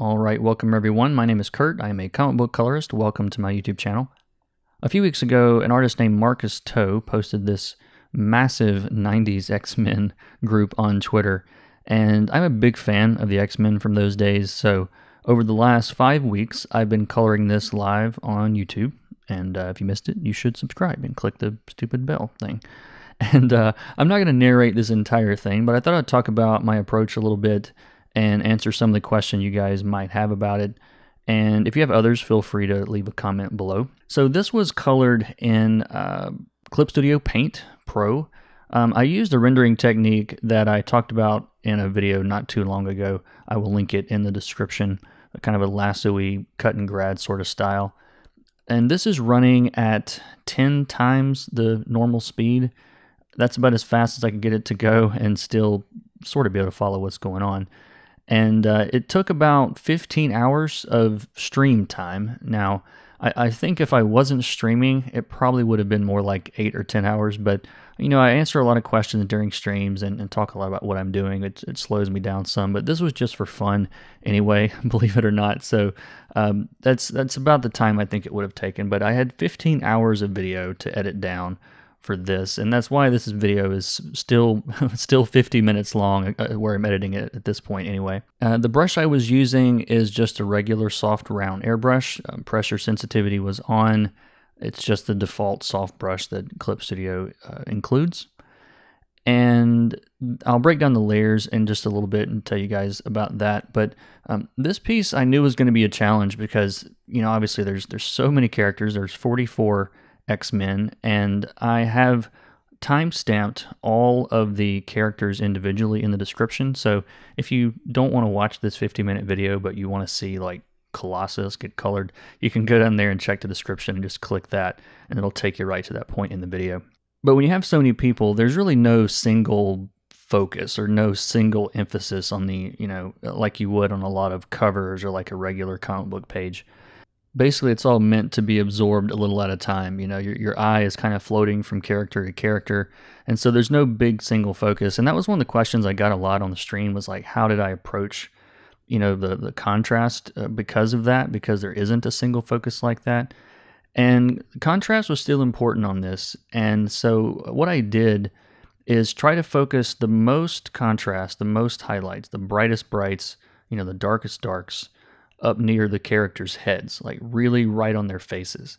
Alright, welcome everyone. My name is Kurt. I am a comic book colorist. Welcome to my YouTube channel. A few weeks ago, an artist named Marcus Toe posted this massive 90s X-Men group on Twitter, and I'm a big fan of the X-Men from those days, so over the last 5 weeks, I've been coloring this live on YouTube, and if you missed it, you should subscribe and click the stupid bell thing. And I'm not going to narrate this entire thing, but I thought I'd talk about my approach a little bit and answer some of the questions you guys might have about it. And if you have others, feel free to leave a comment below. So this was colored in Clip Studio Paint Pro. I used a rendering technique that I talked about in a video not too long ago. I will link it in the description, kind of a lasso-y cut and grad sort of style. And this is running at 10 times the normal speed. That's about as fast as I could get it to go and still sort of be able to follow what's going on. And it took about 15 hours of stream time. Now, I think if I wasn't streaming, it probably would have been more like 8 or 10 hours. But, you know, I answer a lot of questions during streams and talk a lot about what I'm doing. It slows me down some. But this was just for fun anyway, believe it or not. So that's about the time I think it would have taken. But I had 15 hours of video to edit down for this, and that's why this video is still 50 minutes long where I'm editing it at this point anyway. The brush I was using is just a regular soft round airbrush. Pressure sensitivity was on. It's just the default soft brush that Clip Studio includes. And I'll break down the layers in just a little bit and tell you guys about that. But this piece I knew was going to be a challenge because, you know, obviously there's so many characters. There's 44 X-Men, and I have time-stamped all of the characters individually in the description. So if you don't want to watch this 50-minute video, but you want to see like Colossus get colored, you can go down there and check the description and just click that, and it'll take you right to that point in the video. But when you have so many people, there's really no single focus or no single emphasis on the, you know, like you would on a lot of covers or like a regular comic book page. Basically, it's all meant to be absorbed a little at a time. You know, your eye is kind of floating from character to character, and so there's no big single focus. And that was one of the questions I got a lot on the stream was like, how did I approach, you know, the contrast because of that, because there isn't a single focus like that. And contrast was still important on this. And so what I did is try to focus the most contrast, the most highlights, the brightest brights, you know, the darkest darks, up near the characters' heads, like really right on their faces.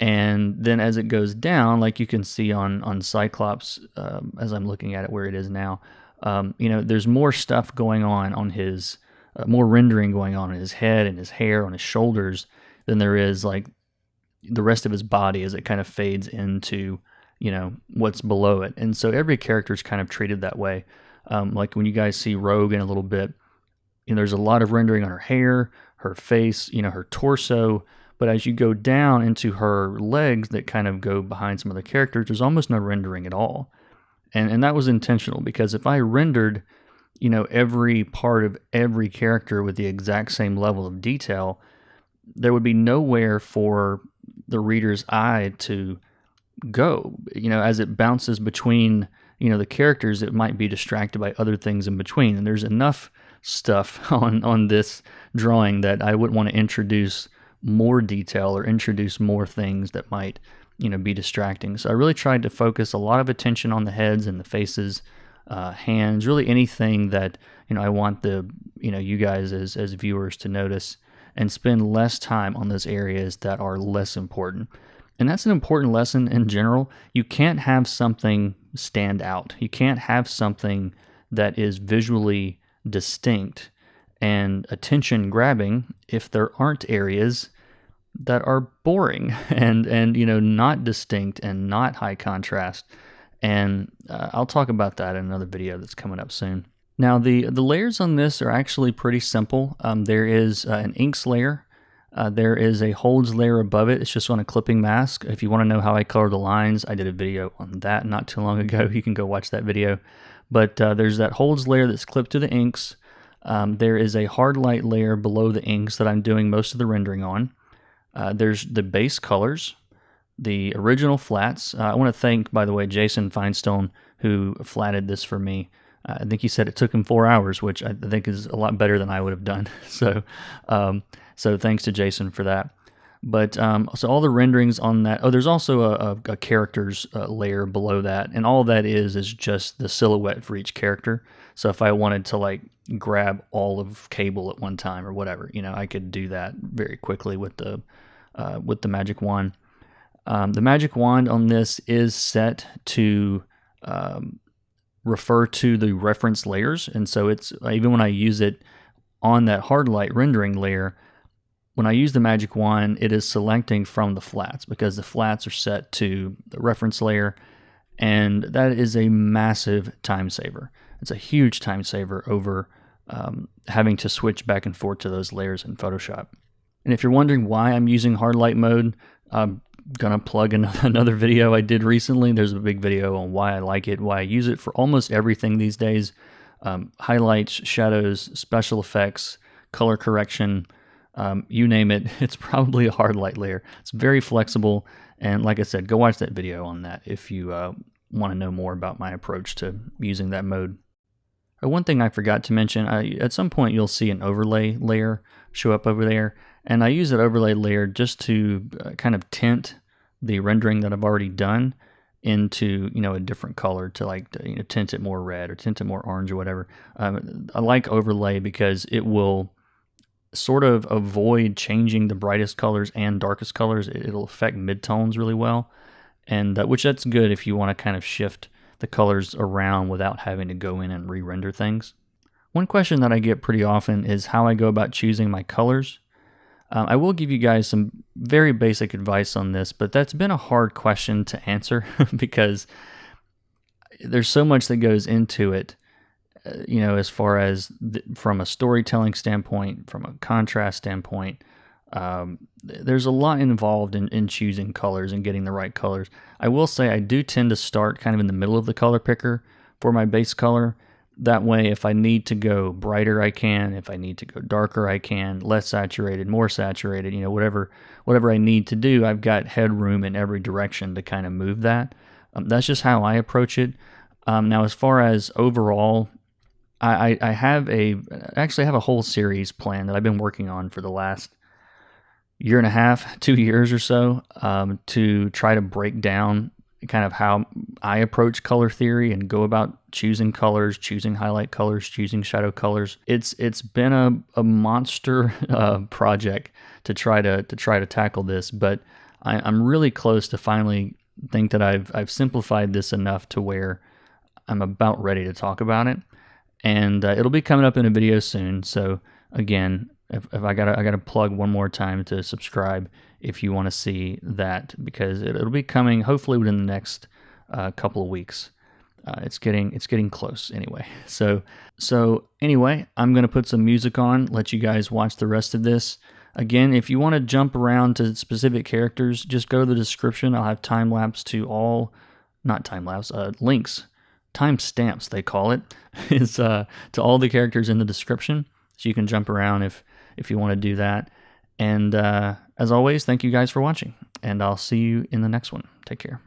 And then as it goes down, like you can see on Cyclops, as I'm looking at it where it is now, you know, there's more stuff going on his, more rendering going on in his head and his hair, on his shoulders, than there is like the rest of his body as it kind of fades into, you know, what's below it. And so every character is kind of treated that way. Like when you guys see Rogue in a little bit, you know, there's a lot of rendering on her hair, her face, you know, her torso. But as you go down into her legs that kind of go behind some of the characters, there's almost no rendering at all. And that was intentional, because if I rendered, you know, every part of every character with the exact same level of detail, there would be nowhere for the reader's eye to go. You know, as it bounces between, you know, the characters, it might be distracted by other things in between. And there's enough stuff on this drawing that I wouldn't want to introduce more detail or introduce more things that might, you know, be distracting. So I really tried to focus a lot of attention on the heads and the faces, hands, really anything that, you know, I want the, you know, you guys as viewers to notice, and spend less time on those areas that are less important. And that's an important lesson in general. You can't have something stand out. You can't have something that is visually distinct and attention grabbing if there aren't areas that are boring and you know, not distinct and not high contrast. And I'll talk about that in another video that's coming up soon. Now the layers on this are actually pretty simple. There is an inks layer. There is a holds layer above it. It's just on a clipping mask. If you want to know how I color the lines, I did a video on that not too long ago. You can go watch that video. But there's that holds layer that's clipped to the inks. There is a hard light layer below the inks that I'm doing most of the rendering on. There's the base colors, the original flats. I want to thank, by the way, Jason Finestone, who flatted this for me. I think he said it took him 4 hours, which I think is a lot better than I would have done. So thanks to Jason for that. But so all the renderings on that. Oh, there's also a characters layer below that, and all that is just the silhouette for each character. So if I wanted to like grab all of Cable at one time or whatever, I could do that very quickly with the magic wand. The magic wand on this is set to refer to the reference layers, and so it's even when I use it on that hard light rendering layer. When I use the magic wand, it is selecting from the flats because the flats are set to the reference layer, and that is a massive time saver. It's a huge time saver over having to switch back and forth to those layers in Photoshop. And if you're wondering why I'm using hard light mode, I'm gonna plug another video I did recently. There's a big video on why I like it, why I use it for almost everything these days. Highlights, shadows, special effects, color correction, you name it, it's probably a hard light layer. It's very flexible, and like I said, go watch that video on that if you want to know more about my approach to using that mode. One thing I forgot to mention, at some point you'll see an overlay layer show up over there, and I use that overlay layer just to kind of tint the rendering that I've already done into a different color to like tint it more red or tint it more orange or whatever. I like overlay because it will sort of avoid changing the brightest colors and darkest colors. It'll affect midtones really well, and which that's good if you want to kind of shift the colors around without having to go in and re-render things. One question that I get pretty often is how I go about choosing my colors. I will give you guys some very basic advice on this, but that's been a hard question to answer because there's so much that goes into it. As far as from a storytelling standpoint, from a contrast standpoint, there's a lot involved in choosing colors and getting the right colors. I will say I do tend to start kind of in the middle of the color picker for my base color. That way, if I need to go brighter, I can. If I need to go darker, I can. Less saturated, more saturated, whatever I need to do, I've got headroom in every direction to kind of move that. That's just how I approach it. Now, as far as overall, I actually have a whole series planned that I've been working on for the last year and a half, 2 years or so, to try to break down kind of how I approach color theory and go about choosing colors, choosing highlight colors, choosing shadow colors. It's been a monster project to try to tackle this, but I'm really close to finally think that I've simplified this enough to where I'm about ready to talk about it. And it'll be coming up in a video soon. So again, if I gotta plug one more time to subscribe if you want to see that, because it'll be coming hopefully within the next couple of weeks. It's getting close anyway. So anyway, I'm gonna put some music on, let you guys watch the rest of this. Again, if you want to jump around to specific characters, just go to the description. I'll have links. Timestamps, they call it, is to all the characters in the description, so you can jump around if you want to do that. And as always, thank you guys for watching, and I'll see you in the next one. Take care.